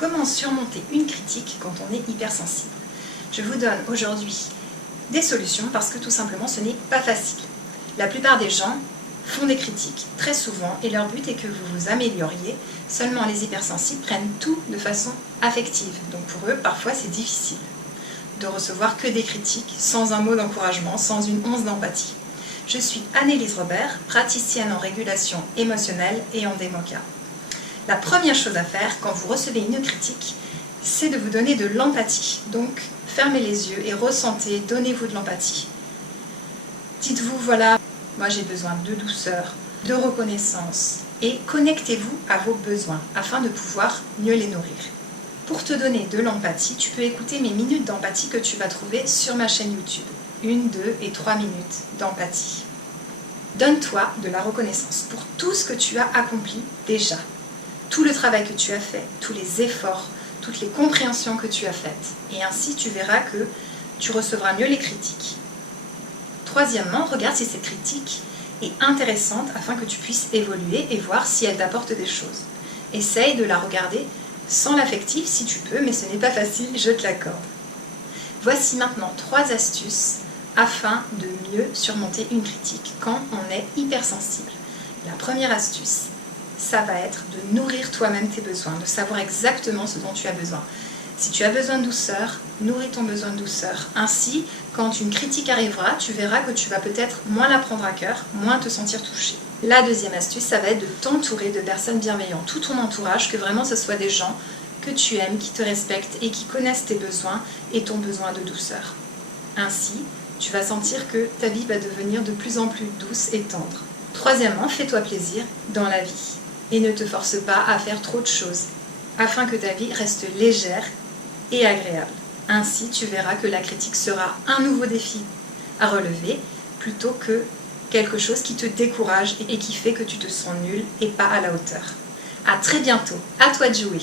comment surmonter une critique quand on est hypersensible. Je vous donne aujourd'hui des solutions parce que tout simplement ce n'est pas facile. La plupart des gens font des critiques très souvent et leur but est que vous vous amélioriez. Seulement les hypersensibles prennent tout de façon affective. Donc pour eux, parfois c'est difficile de recevoir que des critiques, sans un mot d'encouragement, sans une once d'empathie. Je suis Annelise Robert, praticienne en régulation émotionnelle et en démoca. La première chose à faire quand vous recevez une critique, c'est de vous donner de l'empathie. Donc fermez les yeux et ressentez, donnez-vous de l'empathie. Dites-vous, voilà, moi j'ai besoin de douceur, de reconnaissance et connectez-vous à vos besoins afin de pouvoir mieux les nourrir. Pour te donner de l'empathie, tu peux écouter mes minutes d'empathie que tu vas trouver sur ma chaîne YouTube. 1, 2 et 3 minutes d'empathie. Donne-toi de la reconnaissance pour tout ce que tu as accompli déjà. Tout le travail que tu as fait, tous les efforts, toutes les compréhensions que tu as faites. Et ainsi, tu verras que tu recevras mieux les critiques. Troisièmement, regarde si cette critique est intéressante afin que tu puisses évoluer et voir si elle t'apporte des choses. Essaye de la regarder sans l'affectif si tu peux, mais ce n'est pas facile, je te l'accorde. Voici maintenant 3 astuces afin de mieux surmonter une critique quand on est hypersensible. La première astuce, ça va être de nourrir toi-même tes besoins, de savoir exactement ce dont tu as besoin. Si tu as besoin de douceur, nourris ton besoin de douceur. Ainsi, quand une critique arrivera, tu verras que tu vas peut-être moins la prendre à cœur, moins te sentir touché. La deuxième astuce, ça va être de t'entourer de personnes bienveillantes, tout ton entourage, que vraiment ce soit des gens que tu aimes, qui te respectent et qui connaissent tes besoins et ton besoin de douceur. Ainsi, tu vas sentir que ta vie va devenir de plus en plus douce et tendre. Troisièmement, fais-toi plaisir dans la vie et ne te force pas à faire trop de choses, afin que ta vie reste légère et agréable. Ainsi, tu verras que la critique sera un nouveau défi à relever, plutôt que quelque chose qui te décourage et qui fait que tu te sens nul et pas à la hauteur. À très bientôt, à toi de jouer.